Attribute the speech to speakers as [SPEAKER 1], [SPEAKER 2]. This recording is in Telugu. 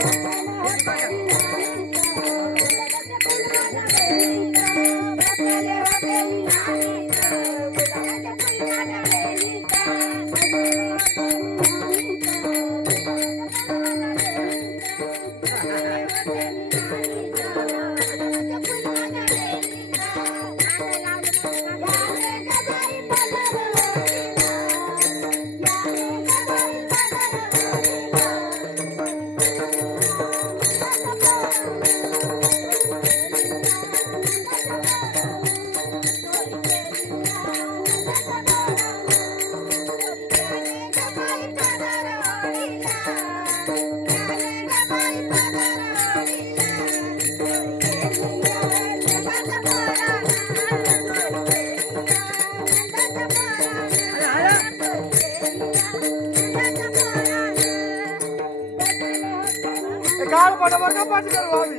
[SPEAKER 1] काल கால் பண்ண மட்டும் பாட்டுக்காரு வாவி